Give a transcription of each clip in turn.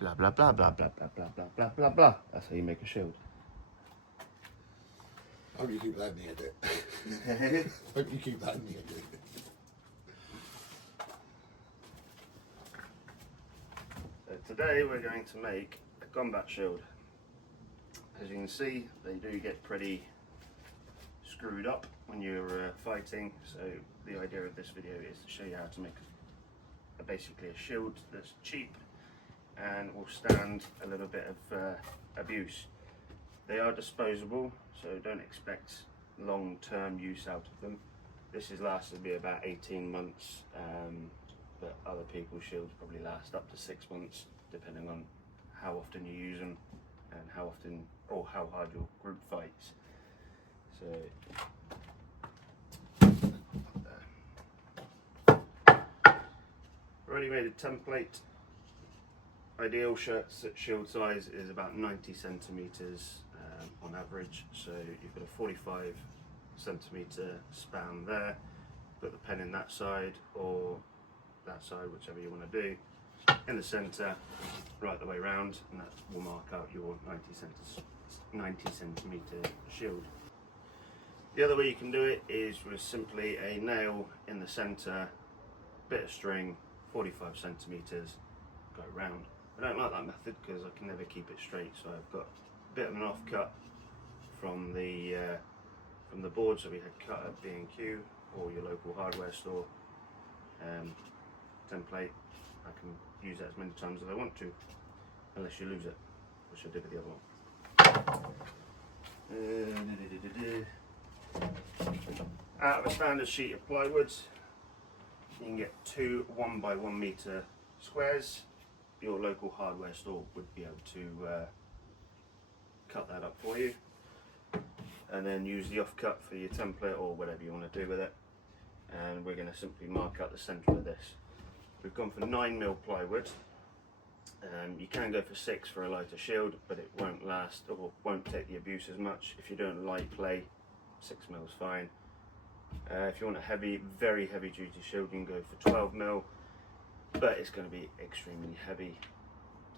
blah blah blah blah blah blah blah blah blah blah blah. That's how you make a shield. I hope you keep that in the edit. Hope you keep that in the edit. So today we're going to make a combat shield. As you can see, they do get pretty screwed up when you're fighting, so the idea of this video is to show you how to make basically a shield that's cheap and will stand a little bit of abuse. They are disposable, so don't expect long-term use out of them. This has lasted me about 18 months, but other people's shields probably last up to 6 months, depending on how often you use them and how often or how hard your group fights. So ready-made template. Ideal shield size is about 90 centimeters on average. So you've got a 45 centimeter span there. Put the pen in that side or that side, whichever you want to do. In the center, right the way around, and that will mark out your 90 centimeter shield. The other way you can do it is with simply a nail in the center, bit of string, 45 centimeters, go round. I don't like that method because I can never keep it straight, so I've got a bit of an offcut from the boards that we had cut at B&Q or your local hardware store. Template, I can use that as many times as I want to, unless you lose it, which I did with the other one. Out of a standard sheet of plywood, you can get 2 1x1 meter squares. Your local hardware store would be able to cut that up for you, and then use the offcut for your template or whatever you want to do with it. And we're going to simply mark out the centre of this. We've gone for 9mm plywood. You can go for 6 for a lighter shield, but it won't last or won't take the abuse as much. If you don't light play, 6mm is fine. If you want a heavy, very heavy duty shield, you can go for 12mm, but it's going to be extremely heavy.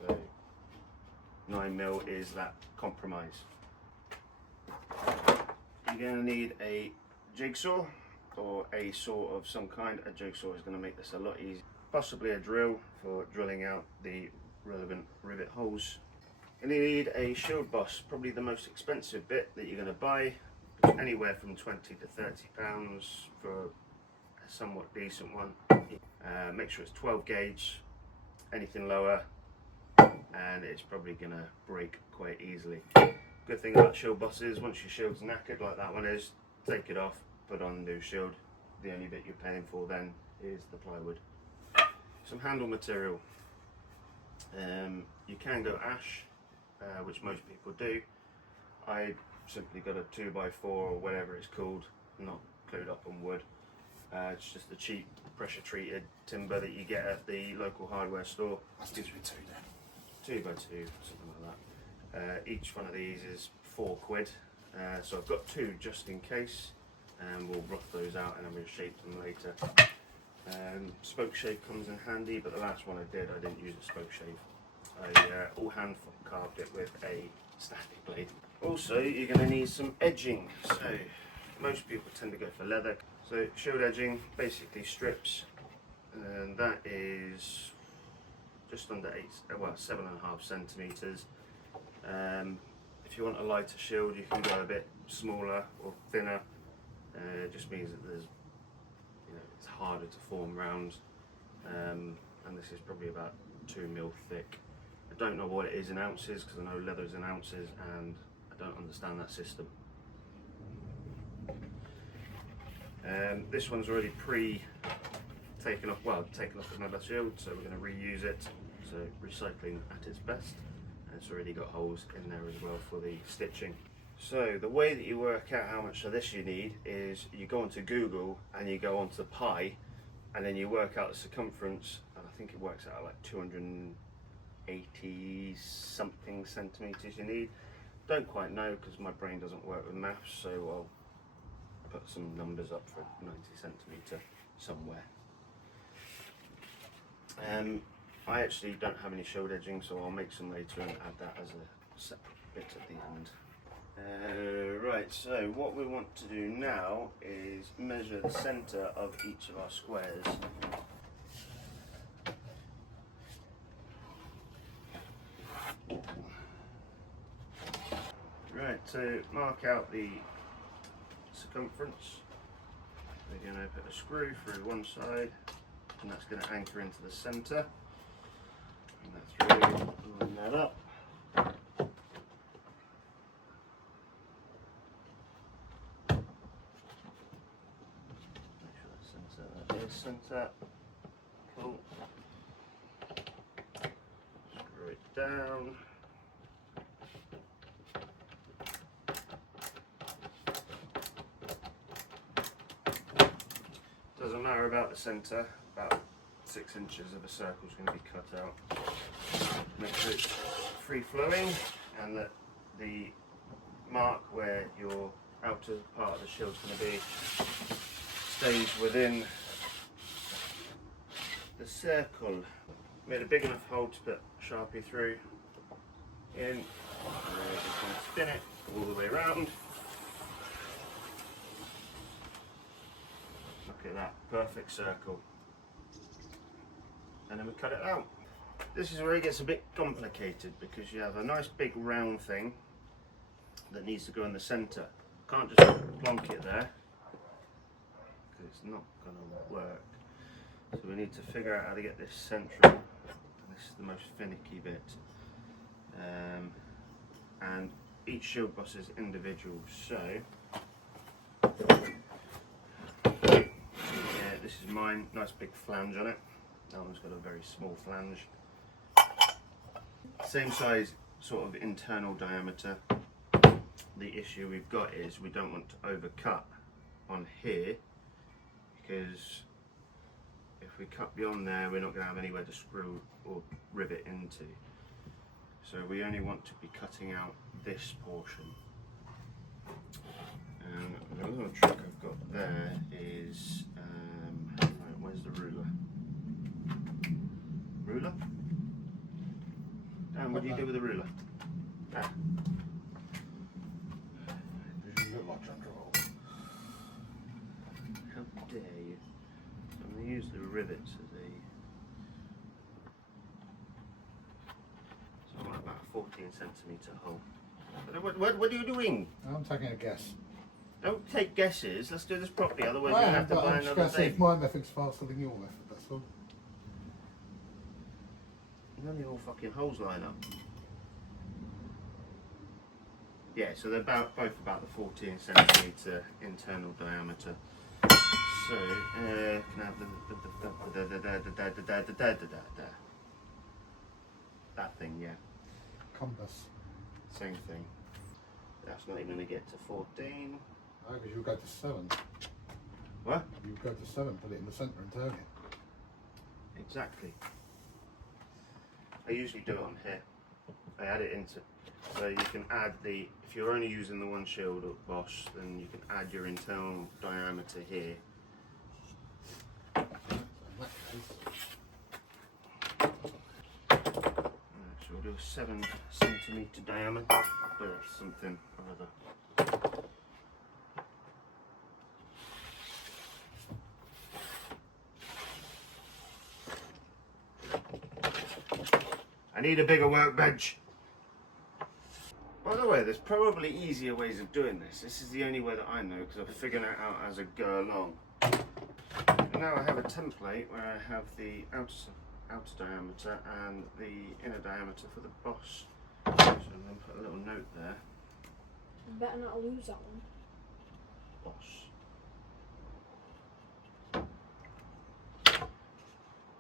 So 9mm is that compromise. You're going to need a jigsaw or a saw of some kind. A jigsaw is going to make this a lot easier. Possibly a drill for drilling out the relevant rivet holes. And you need a shield boss, probably the most expensive bit that you're going to buy, anywhere from 20 to 30 pounds for a somewhat decent one. Make sure it's 12 gauge, anything lower, and it's probably going to break quite easily. Good thing about shield bosses, once your shield's knackered like that one is, take it off, put on a new shield. The only bit you're paying for then is the plywood. Some handle material. You can go ash, which most people do. I simply got a 2x4 or whatever it's called, not glued up on wood. It's just the cheap pressure treated timber that you get at the local hardware store. That's 2x2 then. 2x2, something like that. Each one of these is £4. So I've got 2 just in case, and we'll rough those out and then we'll shape them later. Spoke shave comes in handy, but the last one I didn't use a spoke shave. I all hand carved it with a static blade. Also, you're going to need some edging. So most people tend to go for leather. So shield edging, basically strips, and that is just under 7.5 centimeters. If you want a lighter shield, you can go a bit smaller or thinner. It just means that there's, it's harder to form round, and this is probably about 2mm thick. I don't know what it is in ounces because I know leather is in ounces and I don't understand that system. This one's already taken off another shield, so we're going to reuse it. So recycling at its best, and it's already got holes in there as well for the stitching. So the way that you work out how much of this you need is you go onto Google and you go onto pi, and then you work out the circumference, and I think it works out like 280 something centimeters you need. Don't quite know because my brain doesn't work with maths, so I'll put some numbers up for 90 centimeter somewhere. I actually don't have any shield edging, so I'll make some later and add that as a separate bit at the end. Right, so what we want to do now is measure the centre of each of our squares. Right, to mark out the circumference, we're going to put a screw through one side, and that's going to anchor into the centre. And that through, line that up. Make sure that's centre, that is centre. Cool. Screw it down. Doesn't matter about the centre, about 6 inches of a circle is going to be cut out. Make sure it's free flowing and that the mark where your outer part of the shield's going to be stays within the circle. Made a big enough hole to put Sharpie through in, and just going to spin it all the way around. Look at that, perfect circle. And then we cut it out. This is where it gets a bit complicated because you have a nice big round thing that needs to go in the centre. Can't just plonk it there because it's not going to work. So we need to figure out how to get this central. This is the most finicky bit. And each shield boss is individual, so this is mine, nice big flange on it. That one's got a very small flange. Same size, sort of internal diameter. The issue we've got is we don't want to overcut on here because if we cut beyond there, we're not going to have anywhere to screw or rivet into. So we only want to be cutting out this portion. And the other trick I've got there is, right, where's the ruler? Ruler? Dan, what do you do with the ruler? Ah. You look like control. How dare you? So I'm going to use the rivets as a... So I want about a 14cm hole. What are you doing? I'm taking a guess. Don't take guesses, let's do this properly, otherwise I we'll am, have to but buy I'm just another going to see thing. if my method's faster than your method, that's all. None of your fucking holes line up. Yeah, so they're both about the 14cm internal diameter. So, can I have that thing, yeah. Compass. Same thing. That's not even going to get to 14. No, because you'll go to 7. What? You'll go to 7, put it in the centre and turn it. Exactly. I usually do it on here. I add it into, so you can add the, if you're only using the one shield or boss, then you can add your internal diameter here. So in that case, So we'll do a 7cm diameter, but something or other. I need a bigger workbench. By the way, there's probably easier ways of doing this. This is the only way that I know because I've figured it out as I go along. And now I have a template where I have the outer diameter and the inner diameter for the boss. So I'm going to put a little note there. You better not lose that one. Boss.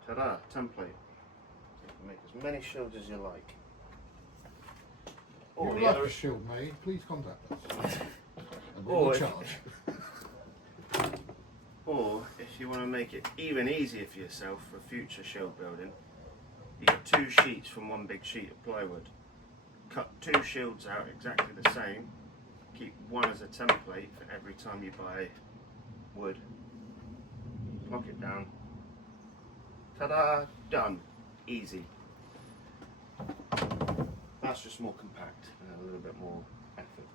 Ta-da, template. You can make as many shields as you like. if you'd like a shield made, please contact us. And we will Or if- charge. Or if you want to make it even easier for yourself for future shield building, you get 2 sheets from one big sheet of plywood. Cut 2 shields out exactly the same. Keep one as a template for every time you buy wood. Lock it down. Ta-da! Done. easy. That's just more compact and a little bit more effort.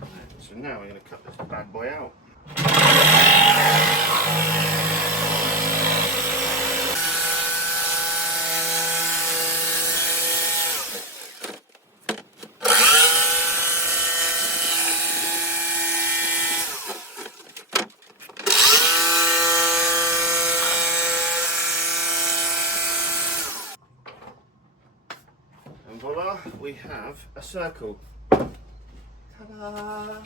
Right, so now we're going to cut this bad boy out. And voila, we have a circle. Ta-da!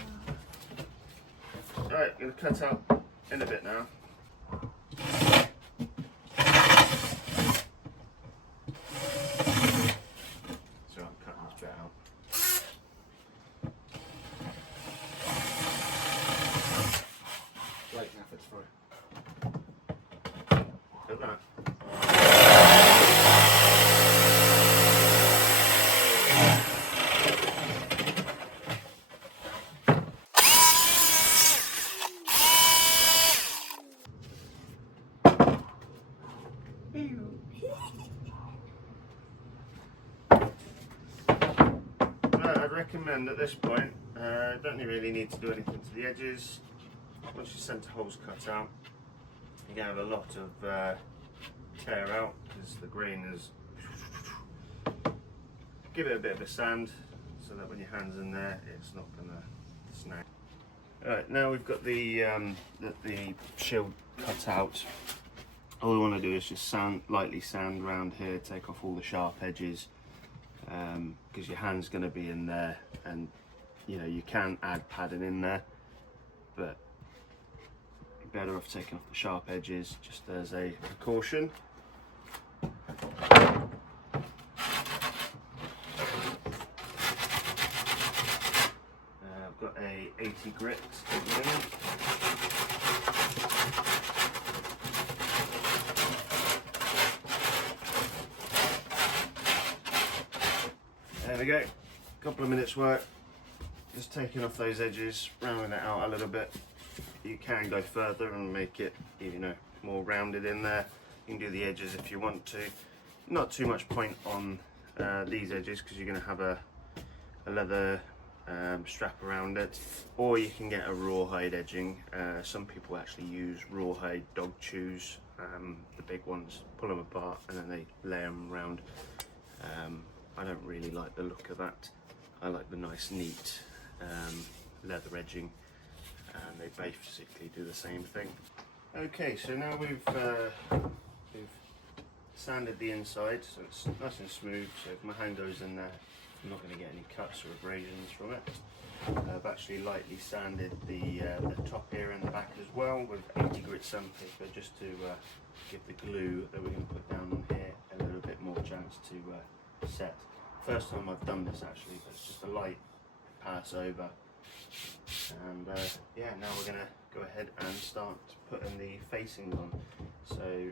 Right, I'm going to cut out in a bit now. So I'm cutting this bit out. Great efforts for it. Look at that. I'd recommend at this point, don't really need to do anything to the edges. Once your centre hole's cut out, you're going to have a lot of tear out because the grain is. Give it a bit of a sand so that when your hand's in there, it's not going to snag. Alright, now we've got the shield cut out. All we want to do is just lightly sand around here, take off all the sharp edges, because your hand's going to be in there, and you know you can add padding in there, but you're better off taking off the sharp edges just as a precaution. I've got a 80 grit at the moment. There we go, couple of minutes work, just taking off those edges, rounding it out a little bit. You can go further and make it, you know, more rounded in there. You can do the edges if you want to. Not too much point on these edges because you're going to have a leather strap around it, or you can get a rawhide edging. Some people actually use rawhide dog chews, the big ones, pull them apart and then they lay them around. I don't really like the look of that. I like the nice neat leather edging, and they basically do the same thing. Okay, so now we've sanded the inside so it's nice and smooth, so if my hand goes in there I'm not going to get any cuts or abrasions from it. I've actually lightly sanded the top here and the back as well with 80 grit sandpaper, just to give the glue that we're going to put down on here a little bit more chance to set. First time I've done this actually, but it's just a light pass over. And yeah, now we're going to go ahead and start putting the facings on. So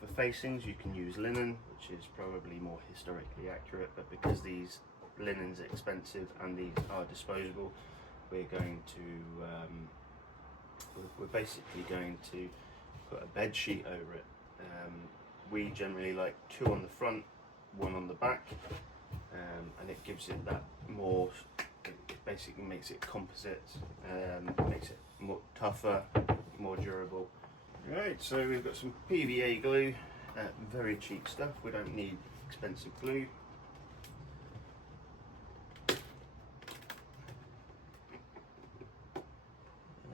for facings you can use linen, which is probably more historically accurate, but because these linens are expensive and these are disposable, we're going to we're basically going to put a bed sheet over it. We generally like 2 on the front, 1 on the back, and it gives it that more, it basically makes it composite, makes it more tougher, more durable. Right, so we've got some PVA glue, very cheap stuff, we don't need expensive glue.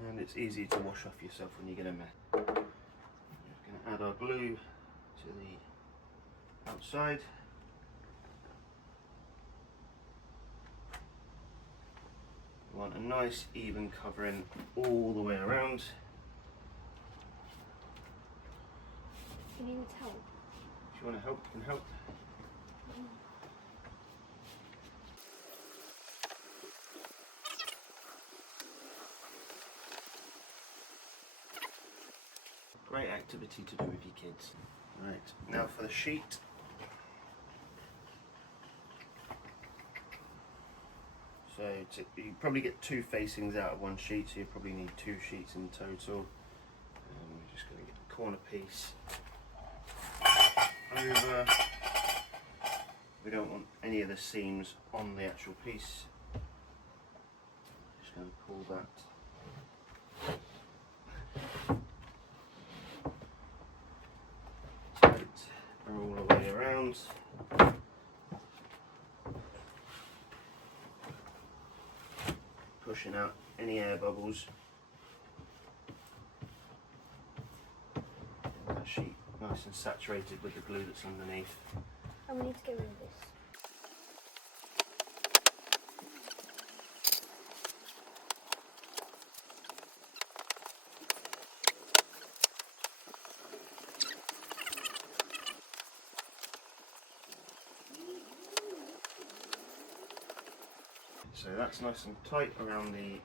And it's easy to wash off yourself when you get a mess. We're going to add our glue to the outside. We want a nice even covering all the way around. You need help. If you want to help, you can help. Great activity to do with your kids. Right, now for the sheet. So you probably get 2 facings out of 1 sheet, so you probably need 2 sheets in total. And we're just going to get the corner piece over. We don't want any of the seams on the actual piece. Just going to pull that tight all the way around. Pushing out any air bubbles. Get that sheet nice and saturated with the glue that's underneath. And we need to get rid of this. So that's nice and tight around the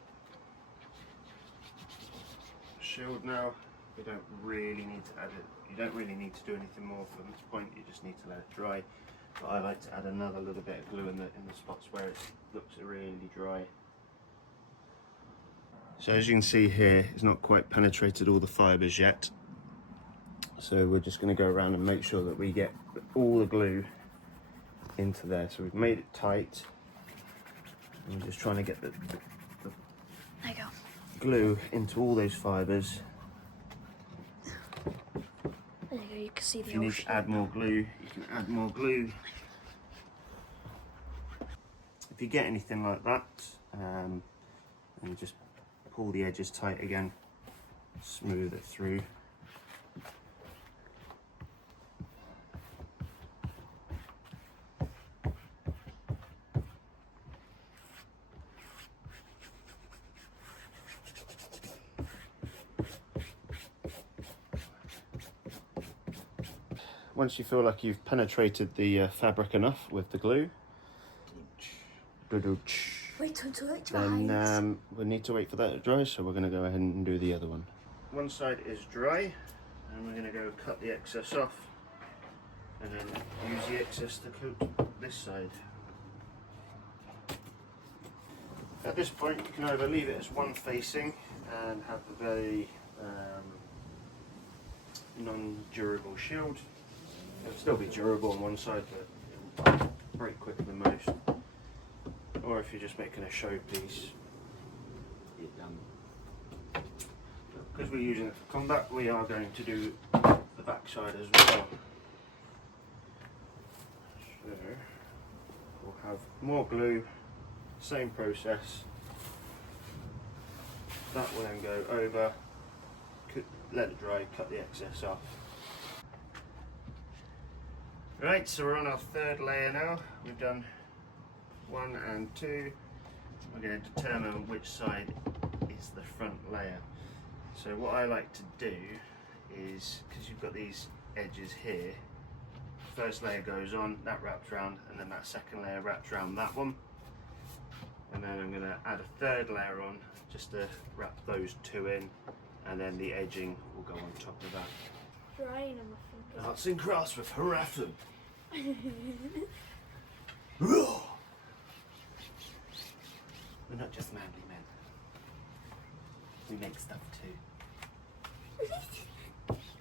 shield now. We don't really need to add it. You don't really need to do anything more from this point. You just need to let it dry. But I like to add another little bit of glue in the spots where it looks really dry. So as you can see here, it's not quite penetrated all the fibres yet. So we're just going to go around and make sure that we get all the glue into there. So we've made it tight. I'm just trying to get the There you go. glue into all those fibres. There you go, you can see the If you need to add more glue, you can add more glue. If you get anything like that, and just pull the edges tight again, smooth it through. Once you feel like you've penetrated the fabric enough with the glue, Wait until it dries. then we need to wait for that to dry, so we're going to go ahead and do the other one. One side is dry, and we're going to go cut the excess off, and then use the excess to coat this side. At this point, you can either leave it as one facing and have a very non-durable shield. It'll still be durable on one side, but it'll break quicker than most. Or if you're just making a showpiece, you're done. Because we're using it for combat, we are going to do the back side as well. So we'll have more glue, same process. That will then go over, let it dry, cut the excess off. Right, so we're on our third layer now. We've done 1 and 2. We're going to determine which side is the front layer. So what I like to do is, because you've got these edges here, first layer goes on, that wraps around, and then that second layer wraps around that one. And then I'm going to add a third layer on, just to wrap those two in, and then the edging will go on top of that. Drying on my fingers. Arts and crafts with Harafton. We're not just manly men. We make stuff too.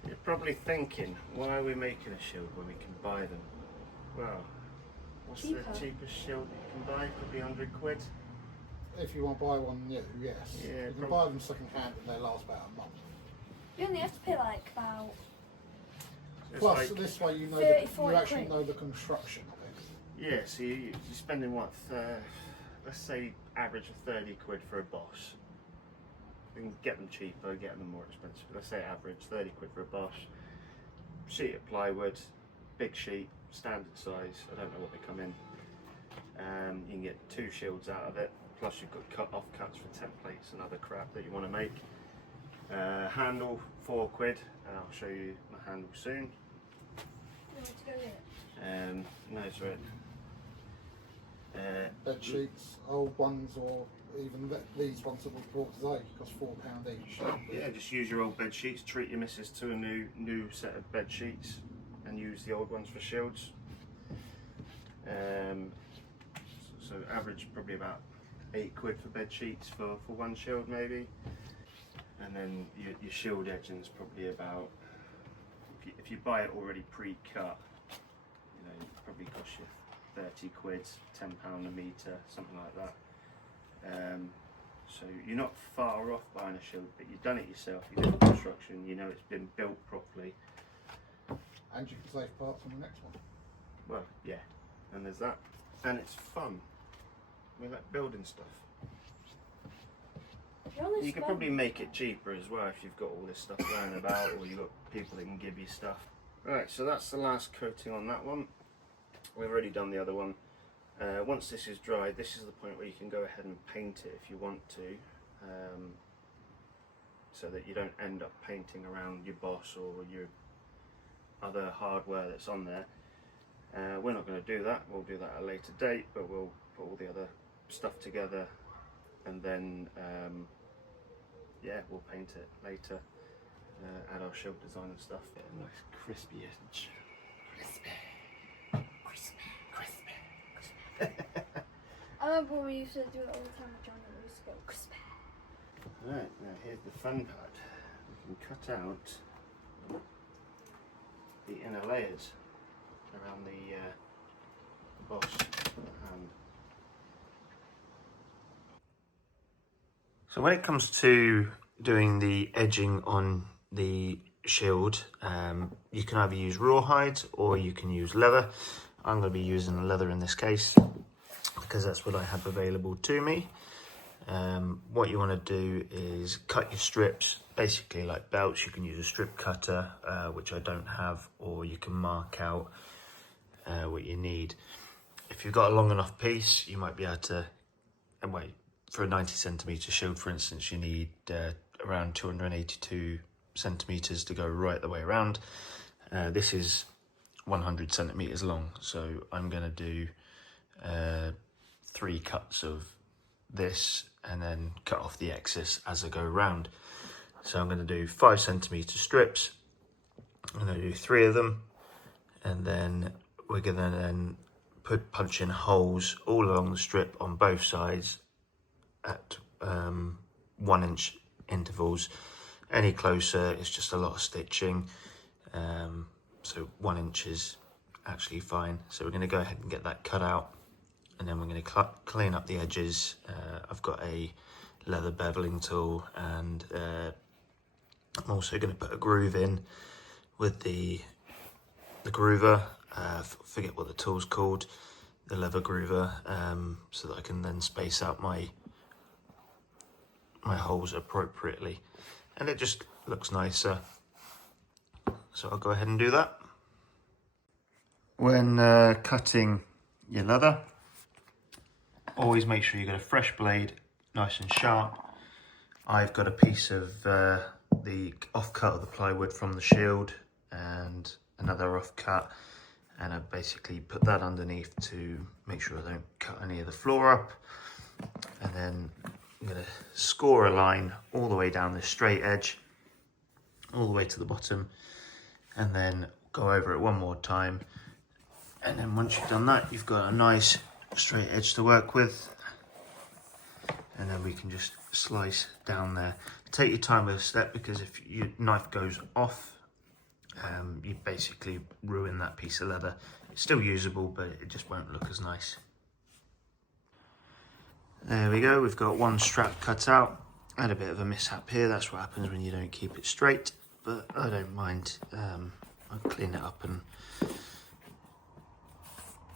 You're probably thinking, why are we making a shield when we can buy them? Well, what's Cheaper. the cheapest shield you can buy? Probably 100 quid. If you want to buy one new, yes. Yeah, you can buy them second hand and they last about a month. You only have to pay like about It's Plus, like, this way you know 30, you 40 actually quid. know the construction of it. yeah, so you're spending what, let's say average of 30 quid for a Bosch. You can get them cheaper, get them more expensive. Let's say average 30 quid for a Bosch. Sheet of plywood, big sheet, standard size. I don't know what they come in. You can get 2 shields out of it. Plus you've got cut-off cuts for templates and other crap that you want to make. Handle 4 quid, and I'll show you my handle soon. you want to go in. No, it's right. Bed sheets, old ones, or even these ones that were bought today cost £4 each. Yeah, just use your old bed sheets. Treat your missus to a new set of bed sheets, and use the old ones for shields. So average probably about 8 quid for bed sheets for one shield maybe, and then your shield edging is probably about, if you buy it already pre-cut, you know, probably cost you 30 quid, £10 a metre, something like that. So you're not far off buying a shield, but you've done it yourself, you did the construction, you know it's been built properly. And you can save parts on the next one. Well, yeah, and there's that. And it's fun. We like building stuff. You could probably make it cheaper as well if you've got all this stuff lying about, or you've got people that can give you stuff. Right, so that's the last coating on that one. We've already done the other one. Once this is dried, this is the point where you can go ahead and paint it if you want to, so that you don't end up painting around your boss or your other hardware that's on there. We're not going to do that, we'll do that at a later date, but we'll put all the other stuff together and then yeah, we'll paint it later, add our shield design and stuff. Get a nice crispy edge. I remember when we used to do it all the time with John, and we used to go crispy. Right, now here's the fun part. We can cut out the inner layers around the boss hand. So when it comes to doing the edging on the shield, you can either use rawhide or you can use leather. I'm going to be using leather in this case because that's what I have available to me. What you want to do is cut your strips, basically like belts. You can use a strip cutter, which I don't have, or you can mark out what you need. If you've got a long enough piece, you might be able to, for a 90 centimetre shield, for instance, you need around 282 centimetres to go right the way around. This is 100 centimetres long, so I'm going to do 3 cuts of this and then cut off the excess as I go around. So I'm going to do 5 centimetre strips. I'm going to do 3 of them, and then we're going to then punch in holes all along the strip on both sides at 1 inch intervals. Any closer, it's just a lot of stitching. So 1 inch is actually fine. So we're going to go ahead and get that cut out, and then we're going to clean up the edges. I've got a leather beveling tool, and I'm also going to put a groove in with the groover. Forget what the tool's called, the leather groover, so that I can then space out my holes appropriately, and it just looks nicer. So I'll go ahead and do that. When cutting your leather, always make sure you get a fresh blade, nice and sharp. I've got a piece of the offcut of the plywood from the shield and another offcut, and I basically put that underneath to make sure I don't cut any of the floor up. And then I'm going to score a line all the way down this straight edge, all the way to the bottom, and then go over it one more time. And then once you've done that, you've got a nice straight edge to work with, and then we can just slice down there. Take your time with a step, because if your knife goes off, you basically ruin that piece of leather. It's still usable, but it just won't look as nice. There we go, we've got one strap cut out. I had a bit of a mishap here, that's what happens when you don't keep it straight, but I don't mind. I'll clean it up and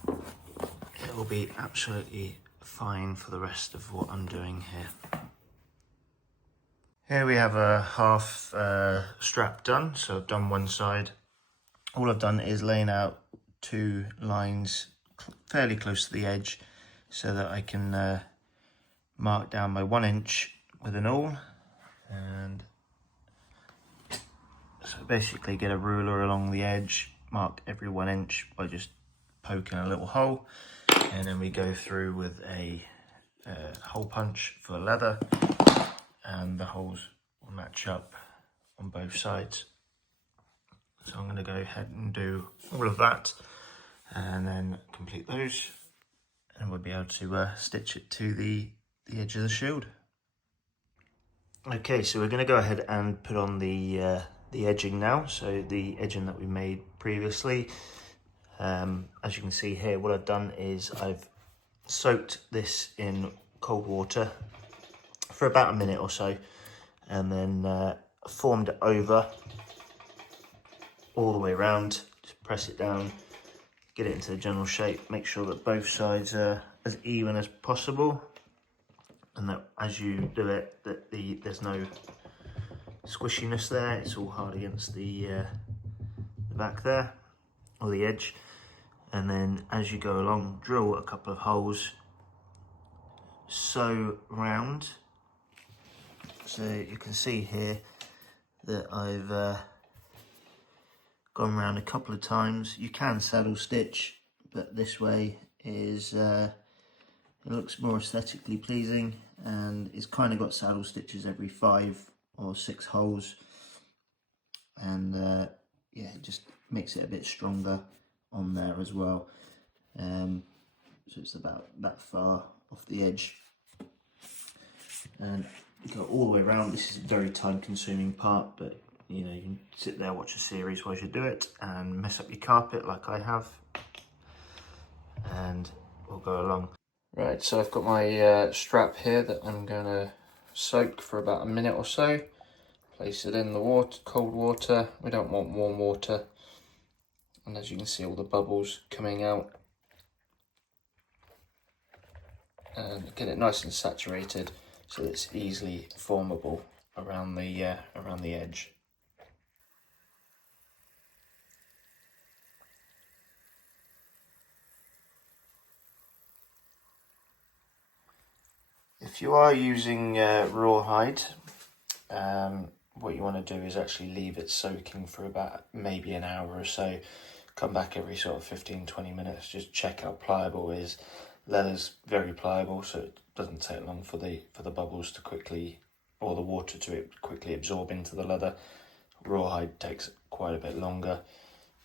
it will be absolutely fine for the rest of what I'm doing here. Here we have a half strap done, so I've done one side. All I've done is laying out 2 lines fairly close to the edge so that I can mark down my 1 inch with an awl, and so basically get a ruler along the edge, mark every 1 inch by just poking a little hole, and then we go through with a hole punch for leather, and the holes will match up on both sides. So I'm going to go ahead and do all of that and then complete those, and we'll be able to stitch it to the edge of the shield. Okay, so we're going to go ahead and put on the edging now. So the edging that we made previously, As you can see here, what I've done is I've soaked this in cold water for about a minute or so, and then formed it over all the way around. Just press it down, get it into the general shape, make sure that both sides are as even as possible, and that as you do it, that there's no squishiness there. It's all hard against the back there, or the edge. And then as you go along, drill a couple of holes, sew round. So you can see here that I've gone around a couple of times. You can saddle stitch, but this way is it looks more aesthetically pleasing, and it's kind of got saddle stitches every 5 or 6 holes, and yeah, it just makes it a bit stronger on there as well. So it's about that far off the edge, and you go all the way around. This is a very time consuming part, but you know, you can sit there, watch a series while you do it and mess up your carpet like I have, and we'll go along. Right, so I've got my strap here that I'm going to soak for about a minute or so. Place it in the water, cold water. We don't want warm water. And as you can see, all the bubbles coming out. And get it nice and saturated so that it's easily formable around the edge. If you are using rawhide, what you want to do is actually leave it soaking for about maybe an hour or so. Come back every sort of 15-20 minutes, just check how pliable it is. Leather's very pliable, so it doesn't take long for the bubbles to quickly, or the water to quickly absorb into the leather. Rawhide takes quite a bit longer,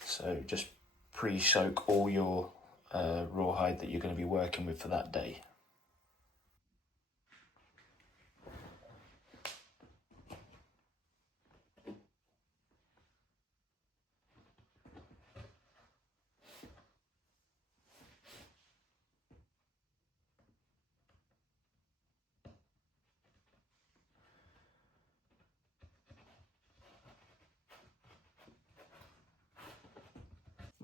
so just pre-soak all your rawhide that you're going to be working with for that day.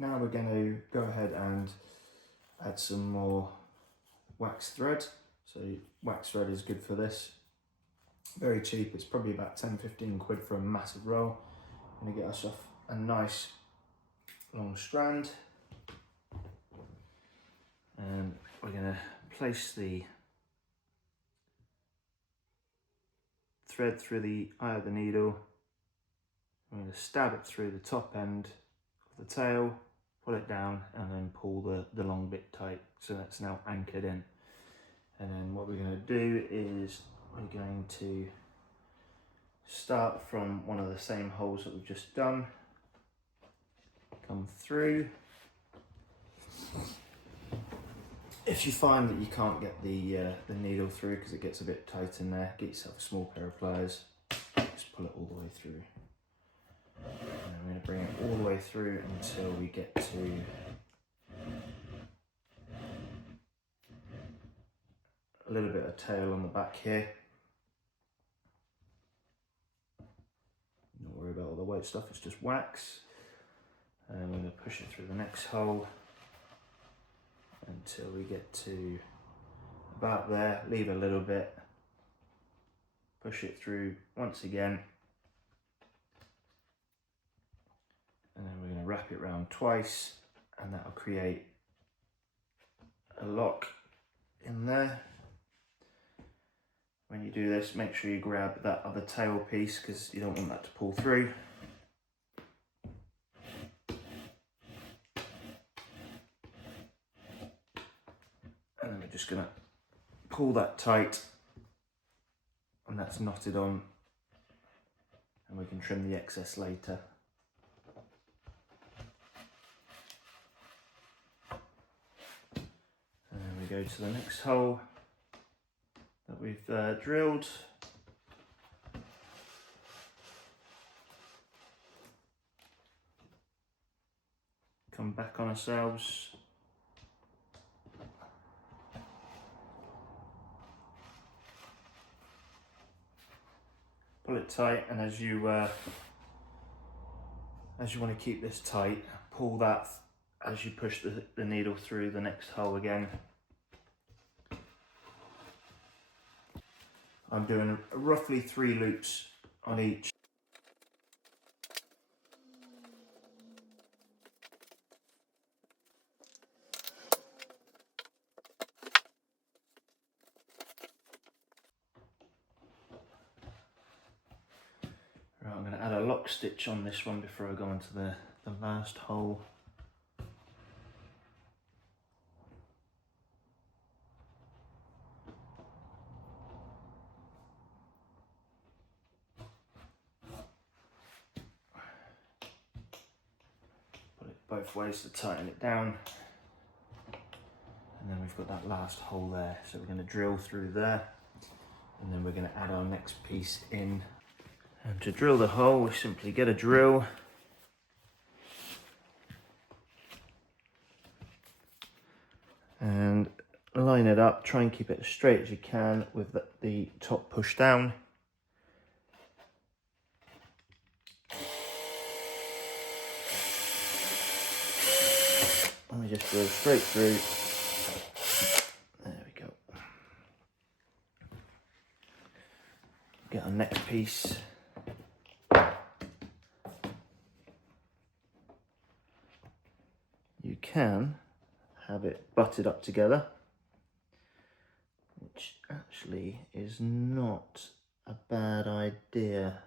Now we're going to go ahead and add some more wax thread. So wax thread is good for this. Very cheap, it's probably about 10-15 quid for a massive roll. I'm going to get us off a nice long strand. And we're going to place the thread through the eye of the needle. I'm going to stab it through the top end of the tail, pull it down, and then pull the long bit tight, so that's now anchored in. And then what we're going to do is we're going to start from one of the same holes that we've just done, come through. If you find that you can't get the needle through because it gets a bit tight in there, get yourself a small pair of pliers, just pull it all the way through. And I'm going to bring it all the way through until we get to a little bit of tail on the back here. Don't worry about all the white stuff, it's just wax. And I'm going to push it through the next hole until we get to about there, leave a little bit, push it through once again, and then we're going to wrap it around twice, and that will create a lock in there. When you do this, make sure you grab that other tail piece because you don't want that to pull through. And then we're just going to pull that tight, and that's knotted on, and we can trim the excess later. And then we go to the next hole that we've drilled. Come come back on ourselves. Pull it tight, and as you want to keep this tight, pull that as you push the needle through the next hole again. I'm doing roughly 3 loops on each. Right, I'm going to add a lock stitch on this one before I go into the last hole. Put it both ways to tighten it down. And then we've got that last hole there. So we're going to drill through there. And then we're going to add our next piece in. And to drill the hole, we simply get a drill. And line it up, try and keep it as straight as you can with the top pushed down. And we just drill straight through. There we go. Get our next piece. You can have it butted up together, which actually is not a bad idea.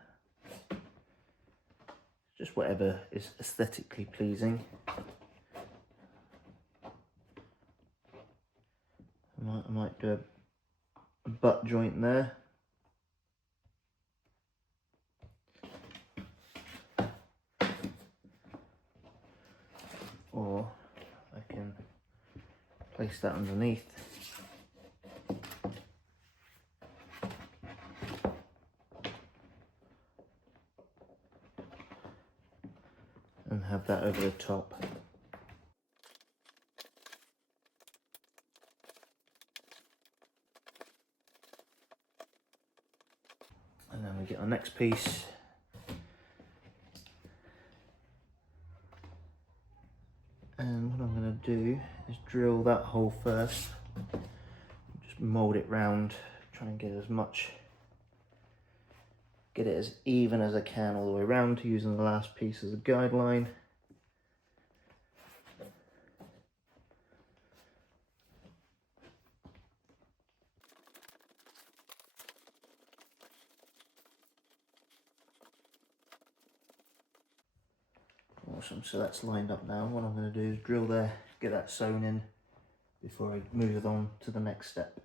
Just whatever is aesthetically pleasing. I might do a butt joint there. Or I can place that underneath. And have that over the top. And then we get our next piece. And what I'm going to do is drill that hole first. Just mould it round, try and get it as even as I can all the way around, using the last piece as a guideline. Awesome, so that's lined up now. What I'm going to do is drill there, get that sewn in before I move on to the next step,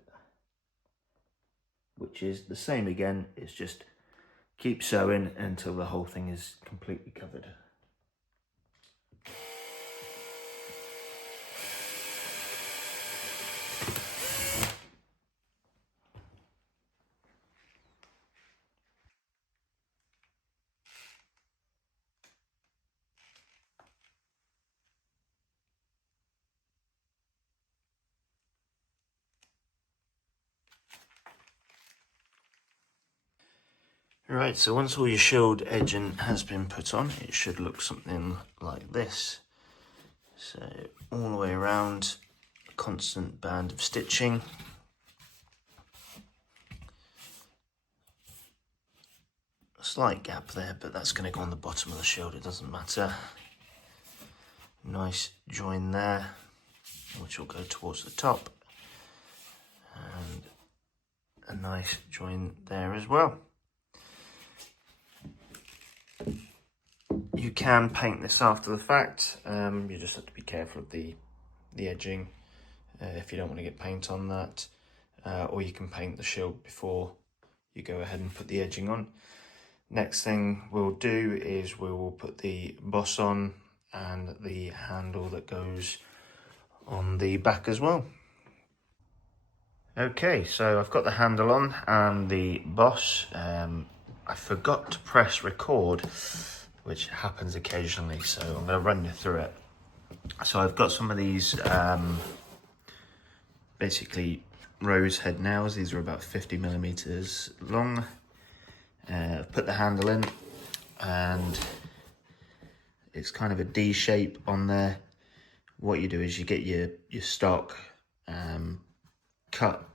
which is the same again. It's just keep sewing until the whole thing is completely covered. Right, so once all your shield edging has been put on, it should look something like this. So all the way around, a constant band of stitching. A slight gap there, but that's going to go on the bottom of the shield, it doesn't matter. Nice join there, which will go towards the top. And a nice join there as well. You can paint this after the fact. You just have to be careful of the edging if you don't want to get paint on that. Or you can paint the shield before you go ahead and put the edging on. Next thing we'll do is we will put the boss on and the handle that goes on the back as well. Okay, so I've got the handle on and the boss. I forgot to press record, which happens occasionally, so I'm going to run you through it. So I've got some of these basically rose head nails. These are about 50 millimeters long. I've put the handle in, and it's kind of a D shape on there. What you do is you get your stock, cut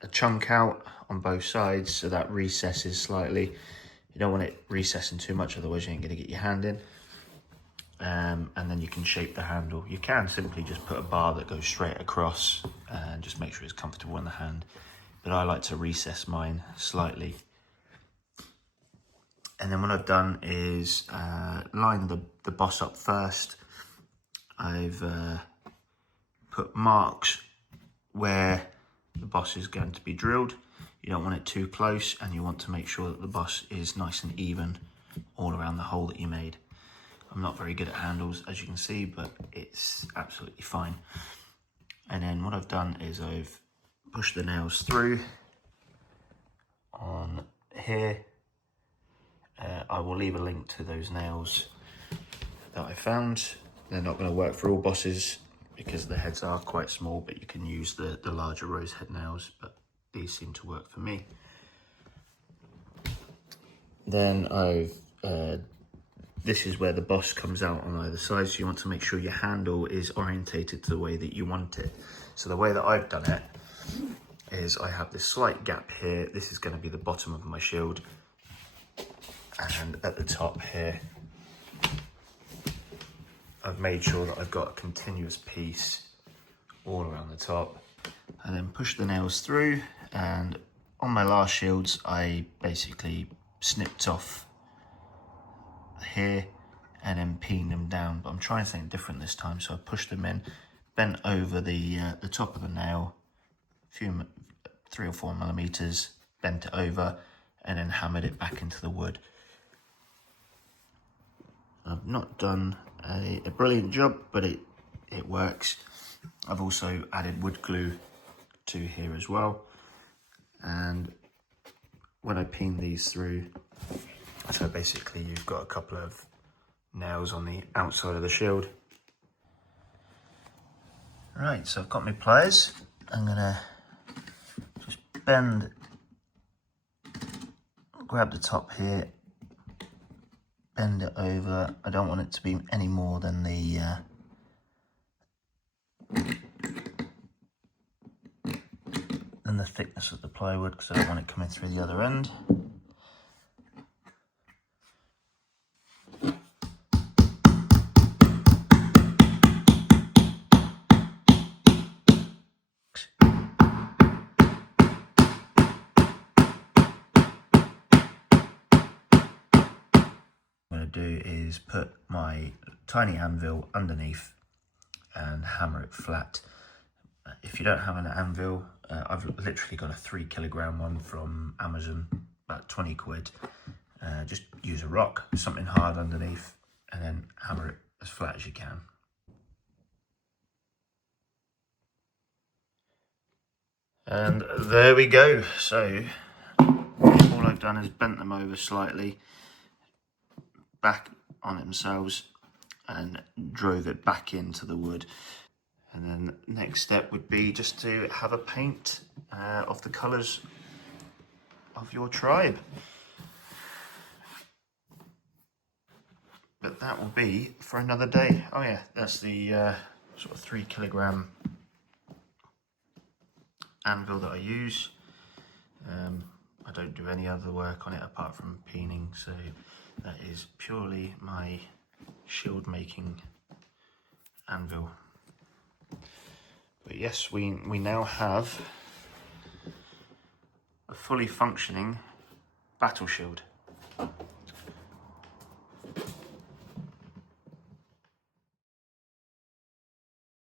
a chunk out on both sides so that recesses slightly. You don't want it recessing too much, otherwise you ain't going to get your hand in. And then you can shape the handle. You can simply just put a bar that goes straight across and just make sure it's comfortable in the hand. But I like to recess mine slightly. And then what I've done is line the boss up first. I've put marks where the boss is going to be drilled. You don't want it too close, and you want to make sure that the boss is nice and even all around the hole that you made. I'm not very good at handles, as you can see, but it's absolutely fine. And then what I've done is I've pushed the nails through on here. I will leave a link to those nails that I found. They're not going to work for all bosses because the heads are quite small, but you can use the larger rose head nails, but these seem to work for me. Then I've this is where the boss comes out on either side, so you want to make sure your handle is orientated to the way that you want it. So the way that I've done it is I have this slight gap here. This is going to be the bottom of my shield, and at the top here I've made sure that I've got a continuous piece all around the top. I then push the nails through, and on my last shields I basically snipped off here and then peened them down, but I'm trying to think different this time, so I pushed them in, bent over the top of the nail, 3 or 4 millimeters, bent it over, and then hammered it back into the wood. I've not done a brilliant job, but it works. I've also added wood glue to here as well, and when I peen these through, so basically you've got a couple of nails on the outside of the shield. Right, so I've got my pliers. I'm gonna just grab the top here, bend it over. I don't want it to be any more than the thickness of the plywood, because I don't want it coming through the other end. What I'm going to do is put my tiny anvil underneath and hammer it flat. If you don't have an anvil, I've literally got a 3 kilogram one from Amazon, about 20 quid. Just use a rock, something hard underneath, and then hammer it as flat as you can. And there we go. So all I've done is bent them over slightly, back on themselves, and drove it back into the wood. And then next step would be just to have a paint of the colours of your tribe. But that will be for another day. Oh yeah, that's the sort of 3 kilogram anvil that I use. I don't do any other work on it apart from peening, so that is purely my shield making anvil. But yes, we now have a fully functioning battle shield.